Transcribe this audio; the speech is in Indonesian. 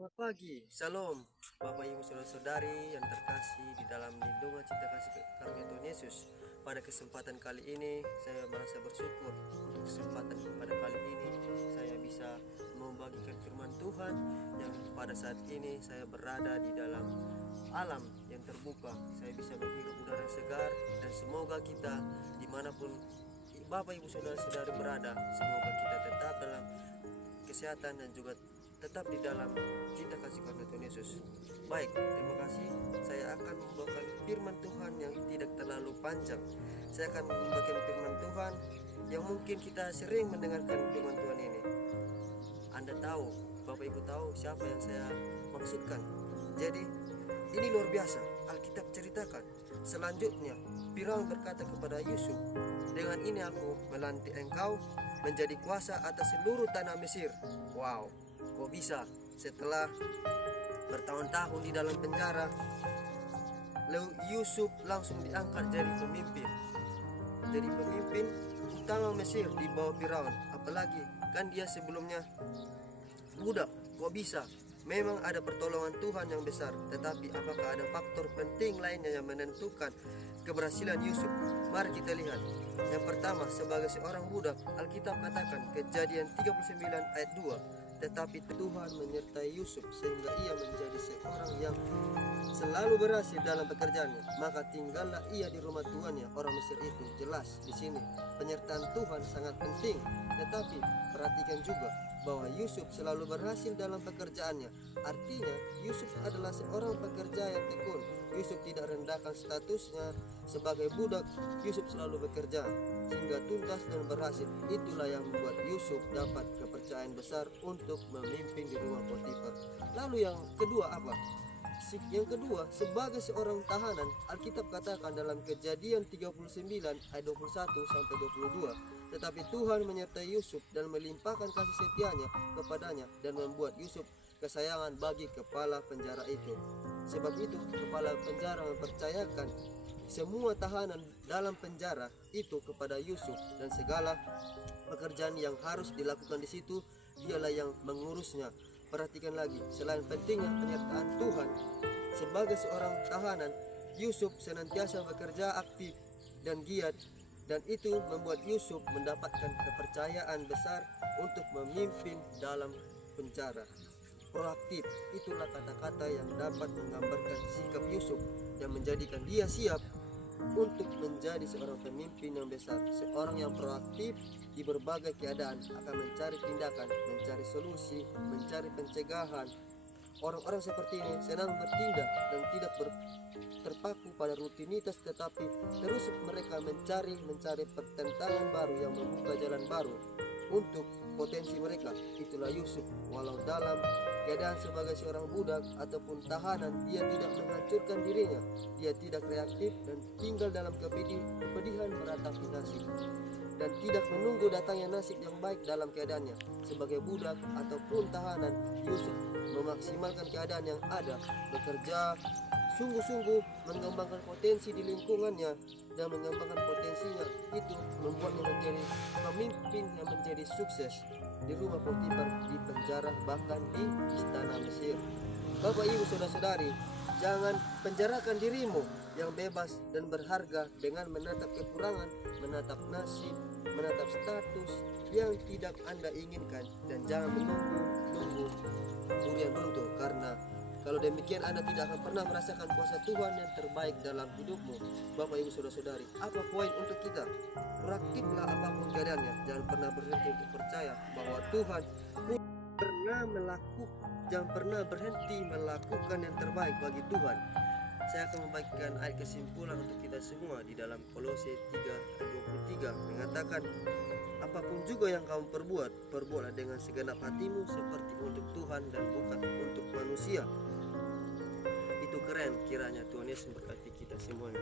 Selamat pagi, Salam Bapak Ibu Saudara-saudari yang terkasih di dalam lindungan cinta kasih karunia Tuhan Yesus. Pada kesempatan kali ini saya merasa bersyukur untuk kesempatan pada kali ini saya bisa membagikan firman Tuhan yang pada saat ini saya berada di dalam alam yang terbuka. Saya bisa menghirup udara segar dan semoga kita dimanapun Bapak Ibu Saudara-saudari berada, semoga kita tetap dalam kesehatan dan juga tetap di dalam cinta kasih karunia Tuhan Yesus. Baik, terima kasih. Saya akan membawakan firman Tuhan yang tidak terlalu panjang. Saya akan membagikan firman Tuhan yang mungkin kita sering mendengarkan firman Tuhan ini. Anda tahu, Bapak Ibu tahu siapa yang saya maksudkan. Jadi, ini luar biasa. Alkitab ceritakan. Selanjutnya, Firaun berkata kepada Yusuf, "Dengan ini aku melantik engkau menjadi kuasa atas seluruh tanah Mesir." Wow, kok bisa? Setelah bertahun-tahun di dalam penjara, lalu Yusuf langsung diangkat jadi pemimpin. Jadi pemimpin utama Mesir di bawah Firaun. Apalagi kan dia sebelumnya budak. Kok bisa? Memang ada pertolongan Tuhan yang besar, tetapi apakah ada faktor penting lainnya yang menentukan keberhasilan Yusuf? Mari kita lihat. Yang pertama, sebagai seorang budak, Alkitab katakan Kejadian 39 ayat 2, tetapi Tuhan menyertai Yusuf sehingga ia menjadi seorang yang selalu berhasil dalam pekerjaannya. Maka tinggallah ia di rumah tuannya, orang Mesir itu. Jelas di sini penyertaan Tuhan sangat penting. Tetapi perhatikan juga bahwa Yusuf selalu berhasil dalam pekerjaannya. Artinya Yusuf adalah seorang pekerja yang tekun. Yusuf tidak rendahkan statusnya sebagai budak. Yusuf selalu bekerja sehingga tuntas dan berhasil. Itulah yang membuat Yusuf dapat kepercayaan besar untuk memimpin di rumah Potifar. Lalu yang kedua apa? Yang kedua, sebagai seorang tahanan, Alkitab katakan dalam Kejadian 39 ayat 21 sampai 22, tetapi Tuhan menyertai Yusuf dan melimpahkan kasih setianya kepadanya dan membuat Yusuf kesayangan bagi kepala penjara itu. Sebab itu, kepala penjara mempercayakan semua tahanan dalam penjara itu kepada Yusuf, dan segala pekerjaan yang harus dilakukan di situ dialah yang mengurusnya. Perhatikan lagi, selain pentingnya penyertaan Tuhan sebagai seorang tahanan, Yusuf senantiasa bekerja aktif dan giat, dan itu membuat Yusuf mendapatkan kepercayaan besar untuk memimpin dalam penjara. Proaktif, itulah kata-kata yang dapat menggambarkan sikap Yusuf dan menjadikan dia siap untuk menjadi seorang pemimpin yang besar. Seorang yang proaktif di berbagai keadaan akan mencari tindakan, mencari solusi, mencari pencegahan. Orang-orang seperti ini senang bertindak dan tidak terpaku pada rutinitas, tetapi terus mereka mencari pertentangan baru yang membuka jalan baru untuk potensi mereka. Itulah Yusuf. Walau dalam keadaan sebagai seorang budak ataupun tahanan, dia tidak menghancurkan dirinya. Dia tidak reaktif dan tinggal dalam kepedihan meratapi nasib, dan tidak menunggu datangnya nasib yang baik dalam keadaannya. Sebagai budak ataupun tahanan, Yusuf memaksimalkan keadaan yang ada, bekerja sungguh-sungguh, mengembangkan potensi di lingkungannya dan mengembangkan potensinya. Itu membuatnya menjadi pemimpin yang menjadi sukses di rumah Potifar, di penjara, bahkan di istana Mesir. Bapak Ibu Saudara-saudari, jangan penjarakan dirimu yang bebas dan berharga dengan menatap kekurangan, menatap nasib, menatap status yang tidak Anda inginkan, dan jangan menunggu durian runtuh, karena kalau demikian Anda tidak akan pernah merasakan kuasa Tuhan yang terbaik dalam hidupmu. Bapak Ibu Saudara-saudari, apa poin untuk kita? Proaktiflah apapun keadaannya. Jangan pernah berhenti untuk percaya bahwa Tuhan jangan pernah berhenti melakukan yang terbaik bagi Tuhan. Saya akan membagikan ayat kesimpulan untuk kita semua di dalam Kolose 3 ayat 23 mengatakan, apapun juga yang kamu perbuat, perbuatlah dengan segenap hatimu seperti untuk Tuhan dan bukan untuk manusia. Itu keren. Kiranya Tuhan Yesus memberkati kita semuanya.